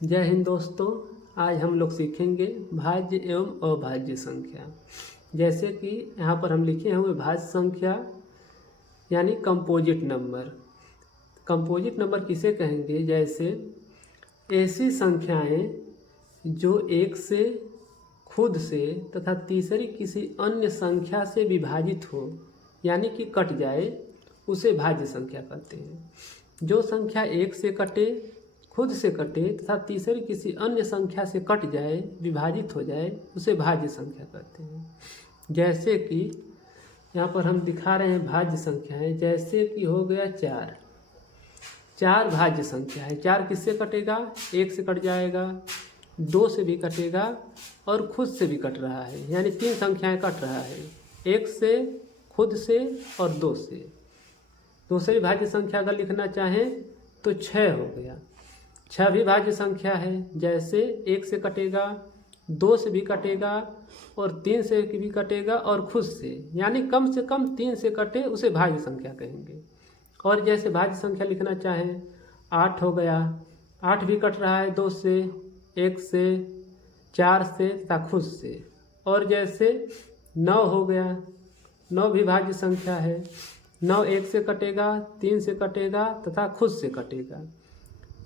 जय हिंद दोस्तों। आज हम लोग सीखेंगे भाज्य एवं अभाज्य संख्या। जैसे कि यहाँ पर हम लिखे हुए भाज्य संख्या यानी कंपोजिट नंबर। कंपोजिट नंबर किसे कहेंगे? जैसे ऐसी संख्याएं जो एक से, खुद से तथा तीसरी किसी अन्य संख्या से विभाजित हो यानी कि कट जाए, उसे भाज्य संख्या कहते हैं। जो संख्या एक से कटे, खुद से कटे तथा तीसरी किसी अन्य संख्या से कट जाए, विभाजित हो जाए, उसे भाज्य संख्या कहते हैं। जैसे कि यहाँ पर हम दिखा रहे हैं भाज्य संख्याएं। जैसे कि हो गया 4, 4 भाज्य संख्या है। 4 किससे कटेगा? एक से कट जाएगा, 2 से भी कटेगा और खुद से भी कट रहा है, यानी 3 संख्याएं कट रहा है, एक से, खुद से और 2 से। दूसरी भाज्य संख्या अगर लिखना चाहें तो 6 हो गया। 6 भी भाज्य संख्या है। जैसे 1 से कटेगा, 2 से भी कटेगा और 3 से भी कटेगा और खुद से, यानी कम से कम 3 से कटे, उसे भाज्य संख्या कहेंगे। और जैसे भाज्य संख्या लिखना चाहें 8 हो गया। 8 भी कट रहा है 2 से, 1 से, 4 से तथा खुद से। और जैसे 9 हो गया। 9 भी भाज्य संख्या है। 9 1 से कटेगा, 3 से कटेगा तथा खुद से कटेगा,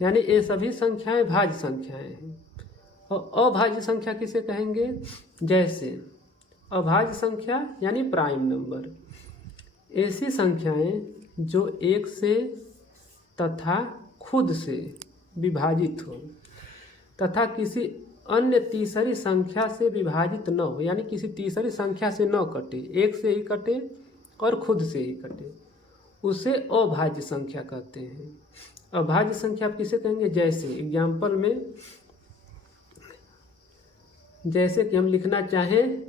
यानी ये सभी संख्याएं भाज्य संख्याएं हैं। और अभाज्य संख्या किसे कहेंगे? जैसे अभाज्य संख्या यानी प्राइम नंबर, ऐसी संख्याएं जो एक से तथा खुद से विभाजित हो तथा किसी अन्य तीसरी संख्या से विभाजित न हो, यानी किसी तीसरी संख्या से न कटे, एक से ही कटे और खुद से ही कटे, उसे अभाज्य संख्या कहते हैं। अभाज्य संख्या आप किसे कहेंगे? जैसे एग्जाम्पल में, जैसे कि हम लिखना चाहें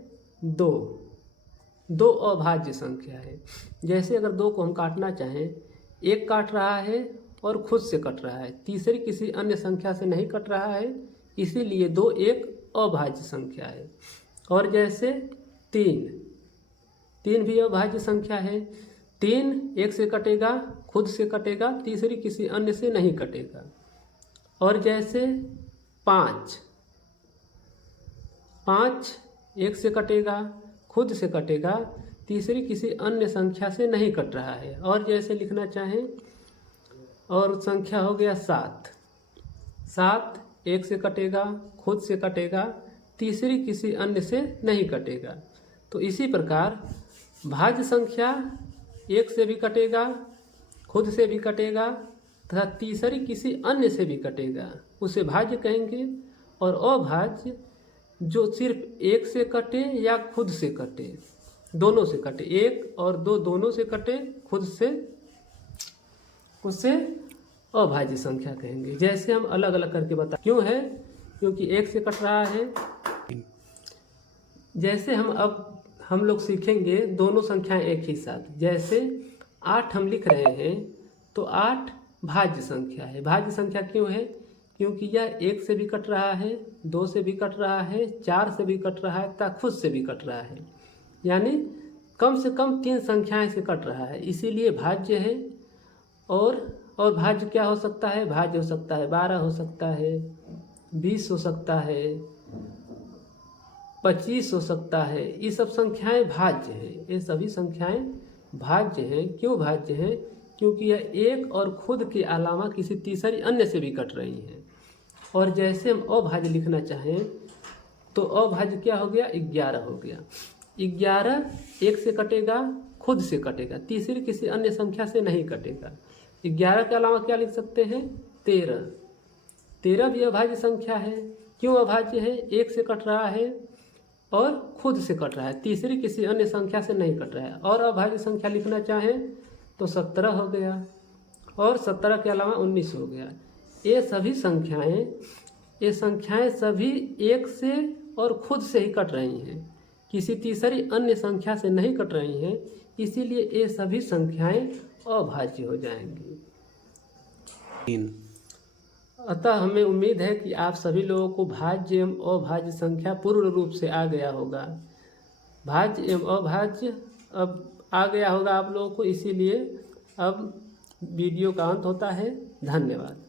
2 अभाज्य संख्या है। जैसे अगर 2 को हम काटना चाहें, 1 काट रहा है और खुद से कट रहा है, तीसरी किसी अन्य संख्या से नहीं कट रहा है, इसीलिए 2 एक अभाज्य संख्या है। और जैसे 3 भी अभाज्य संख्या है। 3 1 से कटेगा, खुद से कटेगा, तीसरी किसी अन्य से नहीं कटेगा। और जैसे 5 1 से कटेगा, खुद से कटेगा, तीसरी किसी अन्य संख्या से नहीं कट रहा है। और जैसे लिखना चाहें, और संख्या हो गया 7 1 से कटेगा, खुद से कटेगा, तीसरी किसी अन्य से नहीं कटेगा। तो इसी प्रकार भाज्य संख्या 1 से भी कटेगा, खुद से भी कटेगा तथा तीसरी किसी अन्य से भी कटेगा, उसे भाज्य कहेंगे। और अभाज्य जो सिर्फ 1 से कटे या खुद से कटे, दोनों से कटे, 1 और 2 दोनों से कटे, खुद से, उसे अभाज्य संख्या कहेंगे। जैसे हम अलग अलग करके बता, क्यों है? क्योंकि 1 से कट रहा है। जैसे हम लोग सीखेंगे दोनों संख्याएं एक ही साथ। जैसे 8 हम लिख रहे हैं तो 8 भाज्य संख्या है। भाज्य संख्या क्यों है? क्योंकि यह 1 से भी कट रहा है, 2 से भी कट रहा है, 4 से भी कट रहा है तथा खुद से भी कट रहा है, यानी कम से कम 3 संख्याएं से कट रहा है, इसीलिए भाज्य है। और भाज्य क्या हो सकता है? भाज्य हो सकता है 12 हो सकता है, 20 हो सकता है, 25 हो सकता है। ये सब संख्याएं भाज्य हैं। ये सभी संख्याएं भाज्य हैं। क्यों भाज्य हैं? क्योंकि यह एक और खुद के अलावा किसी तीसरी अन्य से भी कट रही हैं। और जैसे हम अभाज्य लिखना चाहें तो अभाज्य क्या हो गया? 11 हो गया। 11 1 से कटेगा, खुद से कटेगा, तीसरी किसी अन्य संख्या से नहीं कटेगा। 11 के अलावा क्या लिख सकते हैं? 13 भी अभाज्य संख्या है। क्यों अभाज्य है? 1 से कट रहा है और खुद से कट रहा है, तीसरी किसी अन्य संख्या से नहीं कट रहा है। और अभाज्य संख्या लिखना चाहें तो 17 हो गया। और 17 के अलावा 19 हो गया। ये संख्याएं सभी 1 से और खुद से ही कट रही हैं, किसी तीसरी अन्य संख्या से नहीं कट रही हैं, इसीलिए ये सभी संख्याएं अभाज्य हो जाएंगी। अतः हमें उम्मीद है कि आप सभी लोगों को भाज्य एवं अभाज्य संख्या पूर्ण रूप से आ गया होगा। भाज्य एवं अभाज्य अब आ गया होगा आप लोगों को, इसीलिए अब वीडियो का अंत होता है। धन्यवाद।